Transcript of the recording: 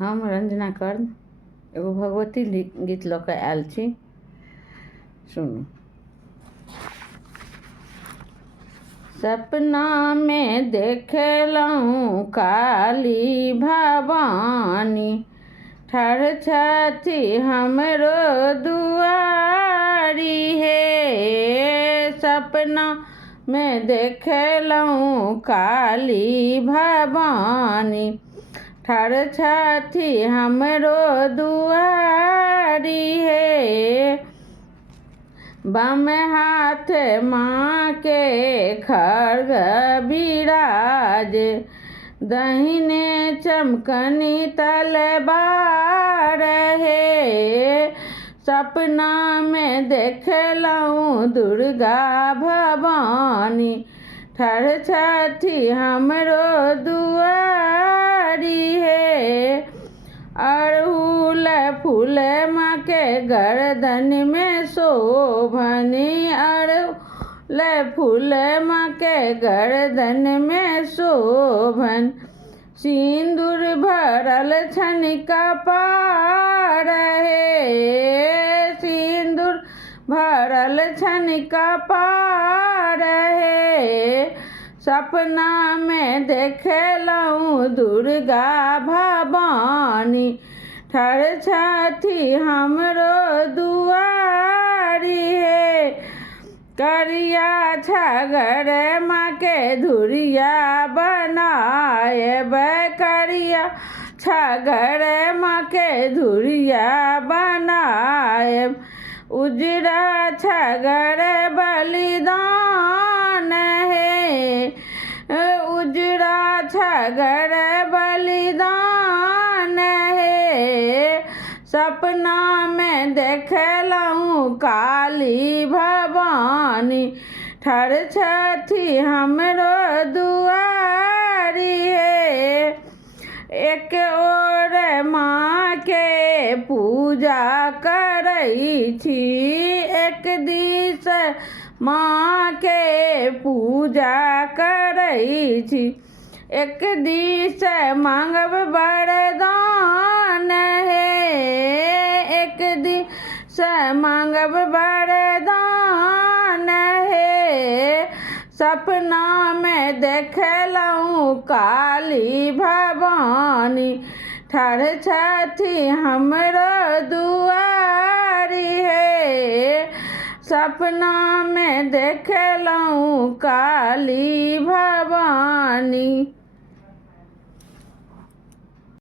हम रंजना कर्ण एगो भगवती गीत लऽ कऽ आयल छी। सुनू। सपना में देखलहुँ काली भवानी, ठाढ़ छथि हमरो दुआरी हे। सपना में देखलहुँ काली भवानी, ठाढ़ छथि हमरो दुआरी हे। बाम हाथ माँ के खड्ग बिराज, दाहिने चमकनी तलवार हे। सपना में देखलहुँ दुर्गा भवानी, ठाढ़ छथि हमरो दुआरी हे। अड़हुल फूल माँ के गर्दन में शोभनी, अड़हुल फूल माँ के गर्दन में शोभन। सिंदूर भरल छन कपार हे, सिंदूर भरल छन कपार हे। सपना में देखलहुँ दुर्गा भवानी, ठाढ़ छथि हमरो दुआरी हे। करिया छागर माँ के धुरिया बनाएब, करिया छागर माँ के धुरिया बनाएब। उजरा छागर बलिदान हे, उजरा छागर बलिदान हे। सपना में देखलहुँ काली भवानी, ठाढ़ छथि हमरो दुआरी हे। एक ओर माँ के पूजा करै छी, एक दिस माँ के पूजा करै छी। एक दिस मांगब वरदान हे, एक दिस मांगब वरदान हे। सपना में देखलहुँ काली भवानी, ठाढ़ छथि हमरो दुआरी हे। सपना में देखलहुँ काली भवानी।